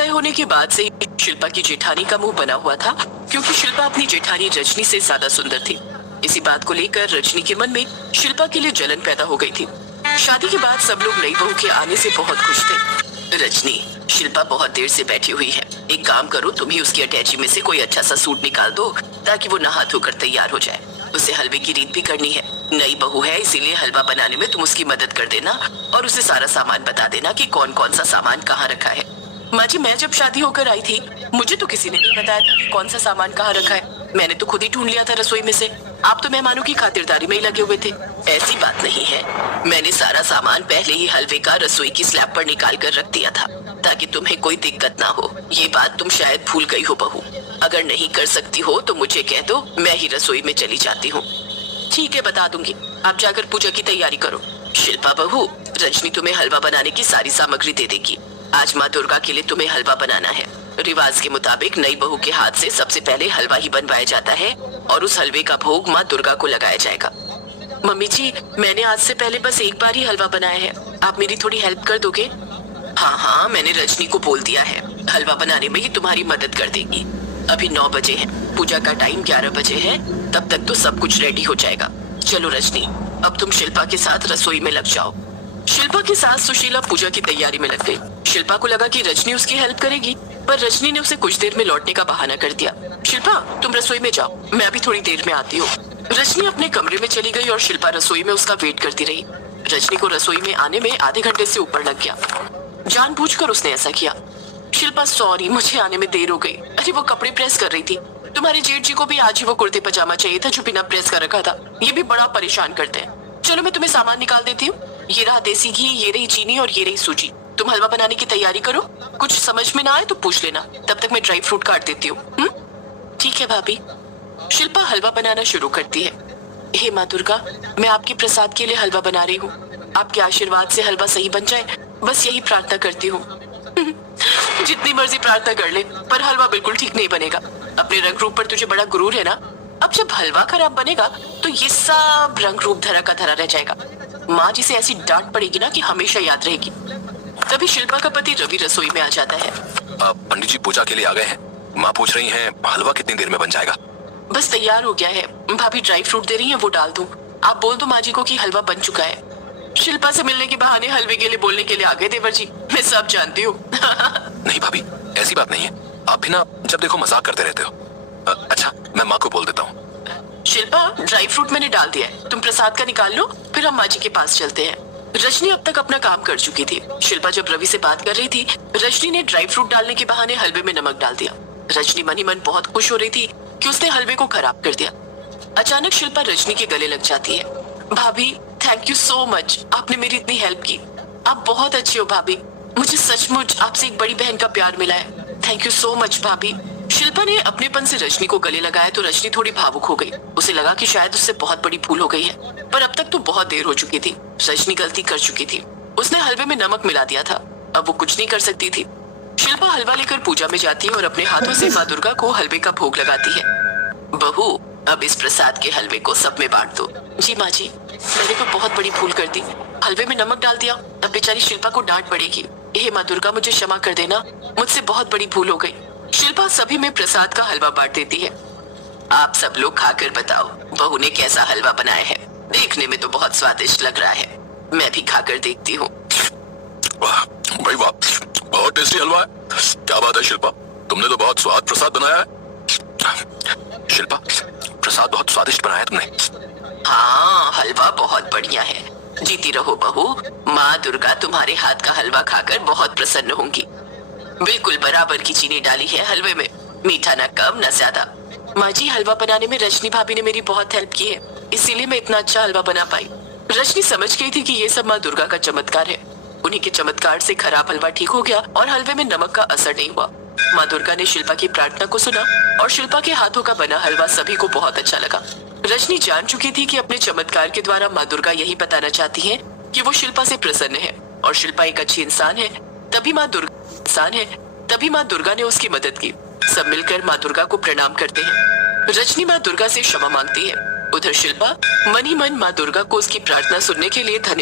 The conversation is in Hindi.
तय होने के बाद से ही शिल्पा की जेठानी का मुंह बना हुआ था, क्योंकि शिल्पा अपनी जेठानी रजनी से ज्यादा सुंदर थी। इसी बात को लेकर रजनी के मन में शिल्पा के लिए जलन पैदा हो गई थी। शादी के बाद सब लोग नई बहू के आने से बहुत खुश थे। रजनी, शिल्पा बहुत देर से बैठी हुई है, एक काम करो, तुम ही उसकी अटैची में से कोई अच्छा सा सूट निकाल दो ताकि वो नहा धोकर तैयार हो जाए। उसे हलवे की रीत भी करनी है। नई बहू है, इसीलिए हलवा बनाने में तुम उसकी मदद कर देना और उसे सारा सामान बता देना कि कौन कौन सा सामान कहाँ रखा है। माँ जी, मैं जब शादी होकर आई थी मुझे तो किसी ने नहीं बताया था कि कौन सा सामान कहाँ रखा है। मैंने तो खुद ही ढूंढ लिया था रसोई में से। आप तो मेहमानों की खातिरदारी में ही लगे हुए थे। ऐसी बात नहीं है, मैंने सारा सामान पहले ही हलवे का रसोई की स्लैब पर निकाल कर रख दिया था ताकि तुम्हें कोई दिक्कत ना हो। ये बात तुम शायद भूल गई हो बहू। अगर नहीं कर सकती हो तो मुझे कह दो, मैं ही रसोई में चली जाती हूँ। ठीक है, बता दूंगी। आप जाकर पूजा की तैयारी करो। शिल्पा बहू, रजनी तुम्हें हलवा बनाने की सारी सामग्री दे देगी। आज माँ दुर्गा के लिए तुम्हें हलवा बनाना है। रिवाज के मुताबिक नई बहू के हाथ से सबसे पहले हलवा ही बनवाया जाता है और उस हलवे का भोग माँ दुर्गा को लगाया जाएगा। मम्मी जी, मैंने आज से पहले बस एक बार ही हलवा बनाया है, आप मेरी थोड़ी हेल्प कर दोगे? हाँ हाँ, मैंने रजनी को बोल दिया है, हलवा बनाने में ही तुम्हारी मदद कर देगी। अभी 9 बजे है, पूजा का टाइम 11 बजे है, तब तक तो सब कुछ रेडी हो जाएगा। चलो रजनी, अब तुम शिल्पा के साथ रसोई में लग जाओ। शिल्पा की सास सुशीला पूजा की तैयारी में लग गई। शिल्पा को लगा कि रजनी उसकी हेल्प करेगी, पर रजनी ने उसे कुछ देर में लौटने का बहाना कर दिया। शिल्पा, तुम रसोई में जाओ, मैं अभी थोड़ी देर में आती हूँ। रजनी अपने कमरे में चली गई और शिल्पा रसोई में उसका वेट करती रही। रजनी को रसोई में आने में आधे घंटे से ऊपर लग गया। जानबूझकर उसने ऐसा किया। शिल्पा, सॉरी, मुझे आने में देर हो गई। अरे वो कपड़े प्रेस कर रही थी। तुम्हारे जेठ जी को भी आज ही वो कुर्ते पजामा चाहिए था जो बिना प्रेस कर रखा था। ये भी बड़ा परेशान करते हैं। चलो मैं तुम्हें सामान निकाल देती हूँ। ये रहा देसी घी, ये रही चीनी और ये रही सूजी। तुम हलवा बनाने की तैयारी करो, कुछ समझ में ना आए तो पूछ लेना, तब तक मैं ड्राई फ्रूट काट देती हूँ। ठीक है भाभी। शिल्पा हलवा बनाना शुरू करती है। हे माँ दुर्गा, मैं आपके प्रसाद के लिए हलवा बना रही हूँ। आपके आशीर्वाद से हलवा सही बन जाए, बस यही प्रार्थना करती हूँ। जितनी मर्जी प्रार्थना कर ले, पर हलवा बिल्कुल ठीक नहीं बनेगा। अपने रंग रूप पर तुझे बड़ा गुरूर है ना। अब जब हलवा खराब बनेगा तो ये सब रंग रूप धरा का धरा रह जाएगा। माँ जी से ऐसी डांट पड़ेगी ना कि हमेशा याद रहेगी। तभी शिल्पा का पति रवि रसोई में आ जाता है। पंडित जी पूजा के लिए आ गए हैं। माँ पूछ रही हैं हलवा कितनी देर में बन जाएगा? बस तैयार हो गया है, भाभी ड्राई फ्रूट दे रही है, वो डाल दूं। आप बोल दो माँ जी को कि हलवा बन चुका है। शिल्पा से मिलने के बहाने हलवे के लिए बोलने के लिए आ गए देवर जी, मैं सब जानती हूँ। नहीं भाभी, ऐसी बात नहीं है, आप भी ना जब देखो मजाक करते रहते हो। अच्छा, मैं माँ को बोल देता हूँ। शिल्पा, ड्राई फ्रूट मैंने डाल दिया है, तुम प्रसाद का निकाल लो, फिर हम माँ जी के पास चलते हैं। रजनी अब तक अपना काम कर चुकी थी। शिल्पा जब रवि से बात कर रही थी, रजनी ने ड्राई फ्रूट डालने के बहाने हलवे में नमक डाल दिया। रजनी मन ही मन बहुत खुश हो रही थी कि उसने हलवे को खराब कर दिया। अचानक शिल्पा रजनी के गले लग जाती है। भाभी, थैंक यू सो मच, आपने मेरी इतनी हेल्प की। आप बहुत अच्छी हो भाभी, मुझे सचमुच आपसे एक बड़ी बहन का प्यार मिला है। थैंक यू सो मच भाभी। शिल्पा ने अपनेपन से रजनी को गले लगाया तो रजनी थोड़ी भावुक हो गई। उसे लगा कि शायद उससे बहुत बड़ी भूल हो गई है, पर अब तक तो बहुत देर हो चुकी थी। रजनी गलती कर चुकी थी, उसने हलवे में नमक मिला दिया था, अब वो कुछ नहीं कर सकती थी। शिल्पा हलवा लेकर पूजा में जाती है और अपने हाथों से माँ दुर्गा को हलवे का भोग लगाती है। बहू, अब इस प्रसाद के हलवे को सब में बांट दो। जी माँ जी, मैंने तो बहुत बड़ी भूल कर दी, हलवे में नमक डाल दिया। अब बेचारी शिल्पा को डांट पड़ेगी। हे माँ दुर्गा, मुझे क्षमा कर देना, मुझसे बहुत बड़ी भूल हो गई। शिल्पा सभी में प्रसाद का हलवा बांट देती है। आप सब लोग खाकर बताओ बहू ने कैसा हलवा बनाया है। देखने में तो बहुत स्वादिष्ट लग रहा है, मैं भी खाकर देखती हूँ। भाई वाह, बहुत टेस्टी हलवा है। क्या बात है शिल्पा, तुमने तो बहुत स्वाद प्रसाद बनाया है। शिल्पा, प्रसाद बहुत स्वादिष्ट बनाया तुमने। हाँ, हलवा बहुत बढ़िया है। जीती रहो बहू, माँ दुर्गा तुम्हारे हाथ का हलवा खाकर बहुत प्रसन्न होंगी। बिल्कुल बराबर की चीनी डाली है हलवे में, मीठा न कम न ज्यादा। माँ जी, हलवा बनाने में रजनी भाभी ने मेरी बहुत हेल्प की है, इसीलिए मैं इतना अच्छा हलवा बना पाई। रजनी समझ गई थी कि ये सब माँ दुर्गा का चमत्कार है। उन्हीं के चमत्कार से खराब हलवा ठीक हो गया और हलवे में नमक का असर नहीं हुआ। माँ दुर्गा ने शिल्पा की प्रार्थना को सुना और शिल्पा के हाथों का बना हलवा सभी को बहुत अच्छा लगा। रजनी जान चुकी थी कि अपने चमत्कार के द्वारा माँ दुर्गा यही बताना चाहती है कि वो शिल्पा से प्रसन्न है और शिल्पा एक अच्छी इंसान है, तभी माँ दुर्गा ने उसकी मदद की। सब मिलकर माँ दुर्गा को प्रणाम करते हैं। रजनी माँ दुर्गा से क्षमा मांगती है। उधर शिल्पा मन ही मन माँ दुर्गा को उसकी प्रार्थना सुनने के लिए धन्यवाद